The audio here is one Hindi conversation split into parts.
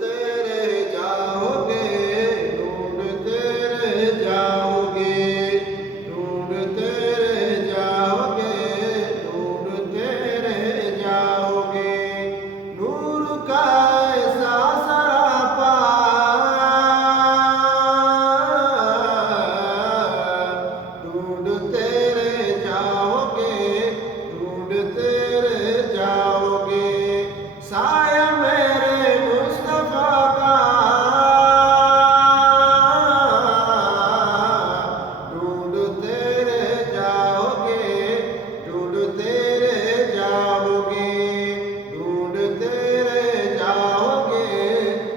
रह जाओगे, ढूंढते रह जाओगे, ढूंढते रह जाओगे, ढूंढते रह जाओगे। नूर का ऐसा सरापा ढूंढते रह जाओगे, ढूंढते रह जाओगे। साया मेरे मुस्तफा का ढूंढते रह जाओगे, ढूंढते रह जाओगे, ढूंढते रह जाओगे,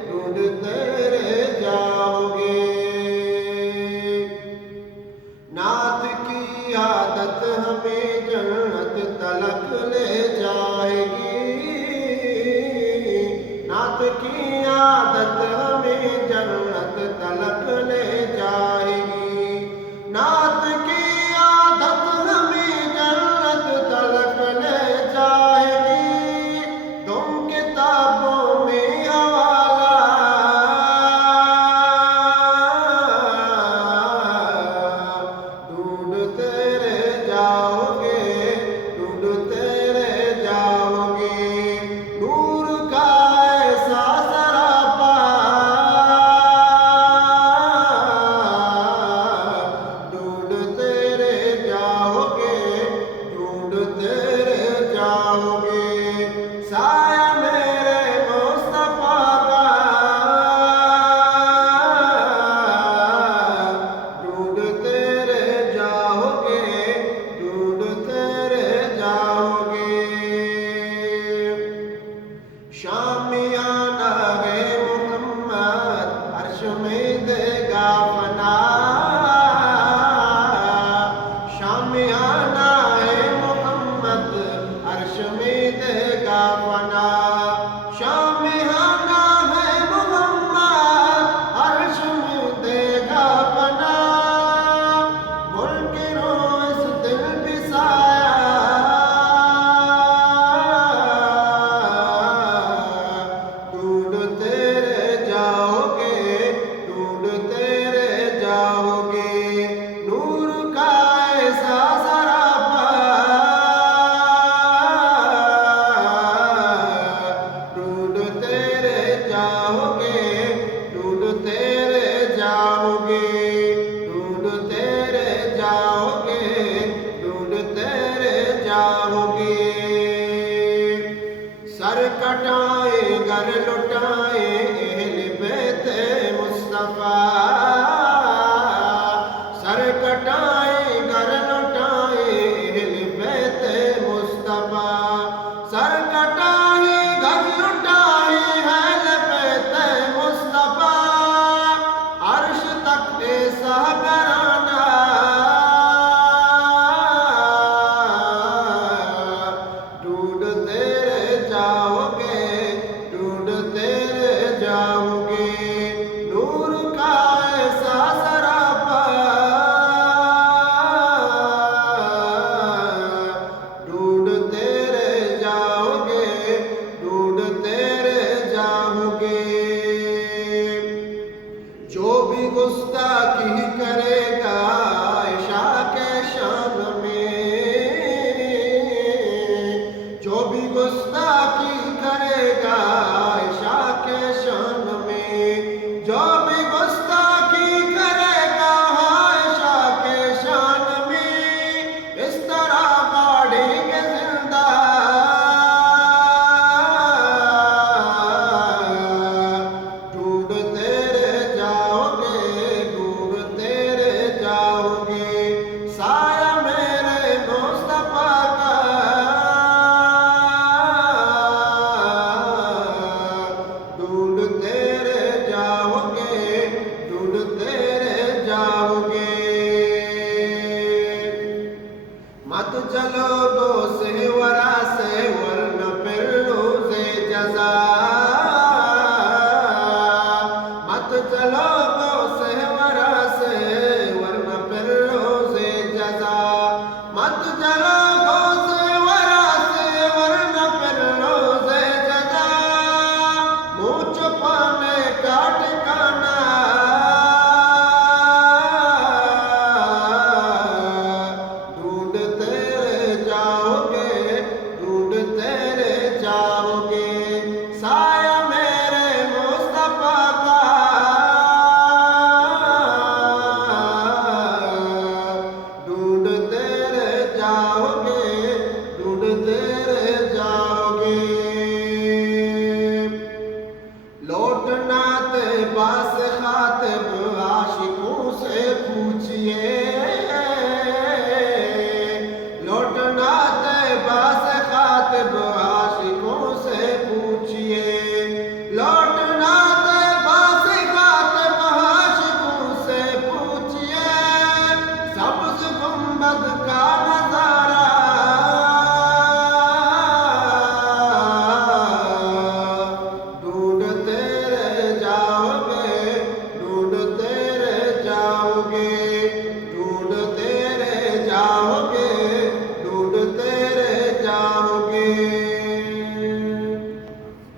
ढूंढते रह जाओगे। नात की आदत हमें जन्नत तलक ले जाएगी, नात की आदत हमें जन्नत तलक ले जाएगी, नात की आदत हमें जन्नत तलक ले जाएगी। तुम किताबों में हवाला ढूंढते रह जाओगे, ढूंढते रह जाओगे। नूर का ऐसा सरापा ढूंढते रह जाओगे, ढूंढते रह जाओगे। साया मेरे मुस्तफा का ढूंढते रह जाओगे, ढूंढते रह जाओगे। शामियाना है मोहम्मद अर्श में देगा फना, शामियाना है मोहम्मद अर्श में देगा फना, शामियाना है मोहम्मद अर्श में देगा फना। मुनकिरों इस दिल बिसाया ढूंढते रह जाओगे, ढूंढते रह जाओगे। नूर का ऐसा सरापा ढूंढते रह जाओगे, ढूंढते रह जाओगे, ढूंढते रह जाओगे, ढूंढते रह जाओगे। सर कटाए घर लुटाए अहले बैते मुस्तफा, सर कटाए घर लुटाए अहले बैते मुस्तफा, सर कटाए घर लुटाए अहले बैते मुस्तफा। अर्श तक ऐसा घराना ढूंढते रह जाओगे, ढूंढते रह जाओगे। नूर का ऐसा सरापा ढूंढते रह जाओगे, ढूंढते रह जाओगे। जो भी गुस्ताखी करेगा आयशा के शान में, जो भी गुस्ताखी